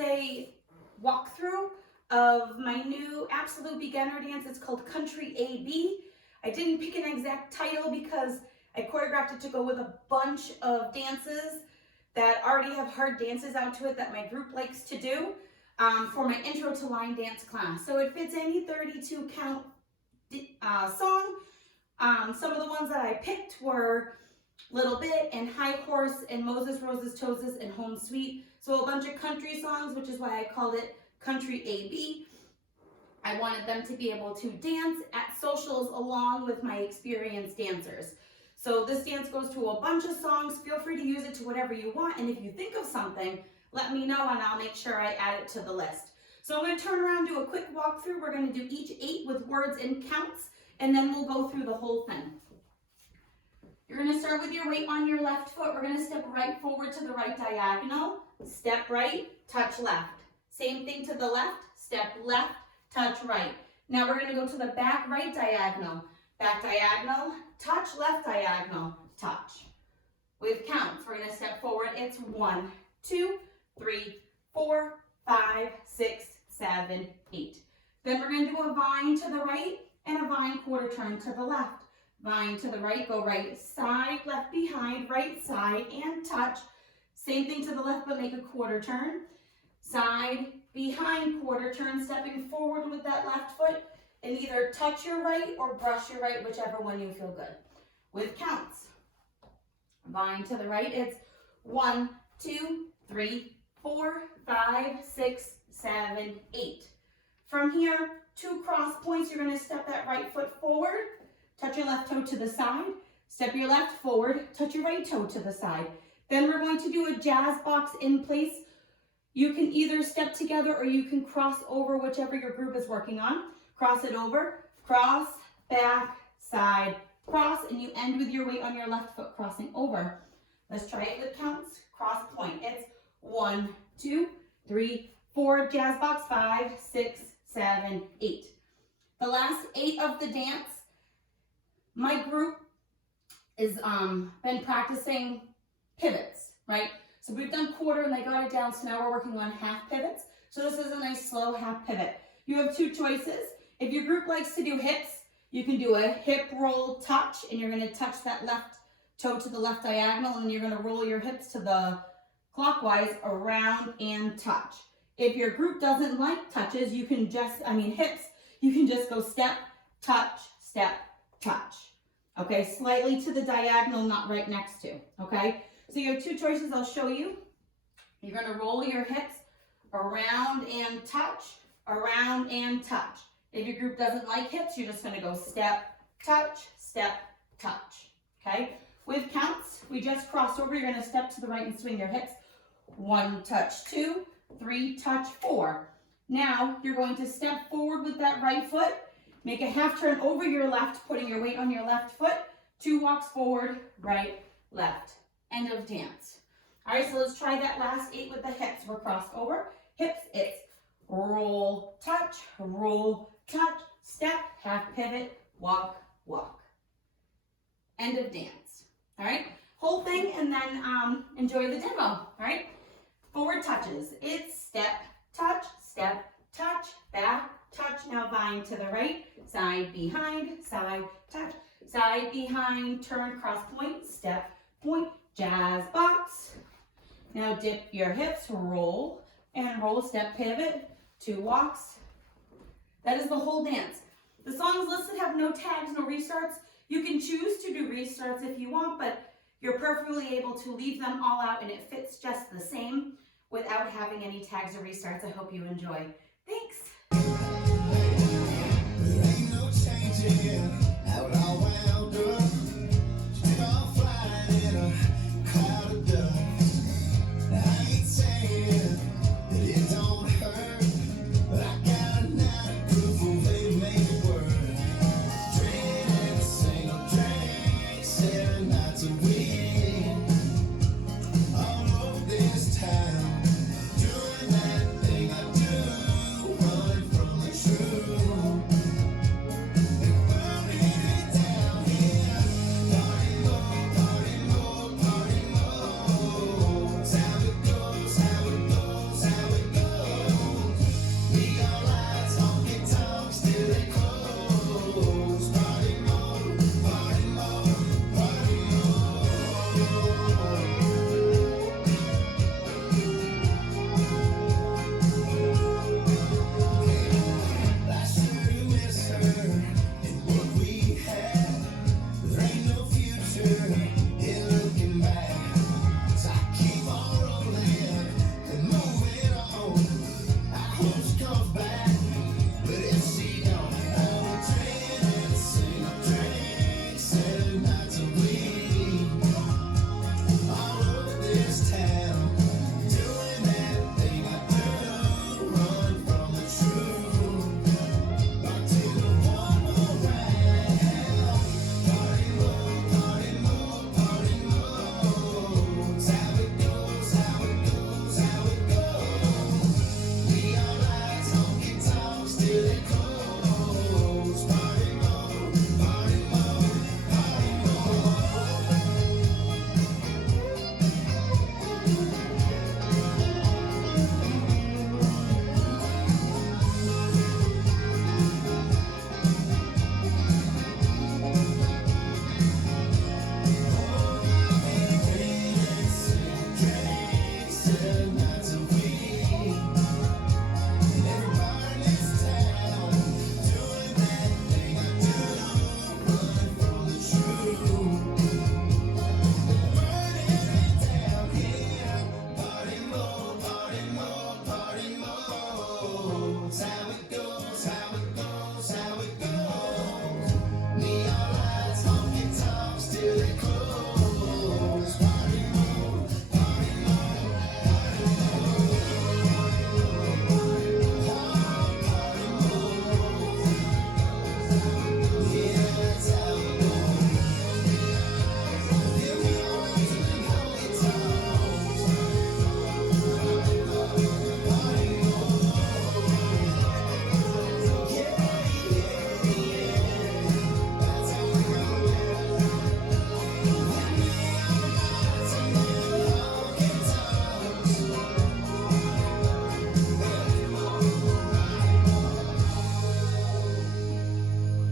a walkthrough of my new absolute beginner dance. It's called Country AB. I didn't pick an exact title because I choreographed it to go with a bunch of dances that already have hard dances out to it that my group likes to do for my intro to line dance class. So it fits any 32 count song. Some of the ones that I picked were Little Bit and High Horse and Moses, Roses, Toes and Home Sweet. So a bunch of country songs, which is why I called it Country AB. I wanted them to be able to dance at socials along with my experienced dancers. So this dance goes to a bunch of songs. Feel free to use it to whatever you want. And if you think of something, let me know and I'll make sure I add it to the list. So I'm going to turn around and do a quick walkthrough. We're going to do each 8 with words and counts, and then we'll go through the whole thing. You're going to start with your weight on your left foot. We're going to step right forward to the right diagonal. Step right, touch left. Same thing to the left, step left, touch right. Now we're going to go to the back right diagonal. Back diagonal, touch left diagonal, touch. With counts, we're going to step forward. It's 1, 2, 3, 4, 5, 6, 7, 8. Then we're going to do a vine to the right and a vine quarter turn to the left. Vine to the right, go right side, left behind, right side, and touch. Same thing to the left, but make a quarter turn. Side, behind, quarter turn, stepping forward with that left foot, and either touch your right or brush your right, whichever one you feel good. With counts. Vine to the right, it's 1, 2, 3, 4, 5, 6, 7, 8. From here, 2 cross points, you're going to step that right foot forward, touch your left toe to the side, step your left forward, touch your right toe to the side. Then we're going to do a jazz box in place. You can either step together or you can cross over, whichever your group is working on. Cross it over, cross, back, side, cross, and you end with your weight on your left foot crossing over. Let's try it with counts. Cross point. It's 1, 2, 3, 4, jazz box, 5, 6, 7, 8. The last 8 of the dance, my group is been practicing pivots, right? So we've done quarter and they got it down, so now we're working on half pivots. So this is a nice slow half pivot. You have 2 choices. If your group likes to do hips, you can do a hip roll touch, and you're going to touch that left toe to the left diagonal, and you're going to roll your hips to the clockwise around and touch. If your group doesn't like touches, you can just, hips, you can just go step, touch, touch. Okay, slightly to the diagonal, not right next to, okay? So you have 2 choices I'll show you. You're going to roll your hips around and touch, around and touch. If your group doesn't like hips, you're just going to go step, touch, okay? With counts, we just crossed over. You're going to step to the right and swing your hips. 1, touch, 2, 3, touch, 4. Now you're going to step forward with that right foot, make a half turn over your left, putting your weight on your left foot. 2 walks forward, right, left. End of dance. All right, so let's try that last 8 with the hips. We're crossed over. Hips, it's roll, touch, step, half pivot, walk, walk. End of dance. All right, whole thing, and then enjoy the demo. All right, forward touches. It's step, touch, back, touch. Now vine to the right, side, behind, side, touch, side, behind, turn, cross point, step, point, jazz box. Now dip your hips, roll, and roll, step, pivot, 2 walks. That is the whole dance. The songs listed have no tags, no restarts. You can choose to do restarts if you want, but you're perfectly able to leave them all out and it fits just the same without having any tags or restarts. I hope you enjoy. Thanks. There ain't no changing how it all wound up.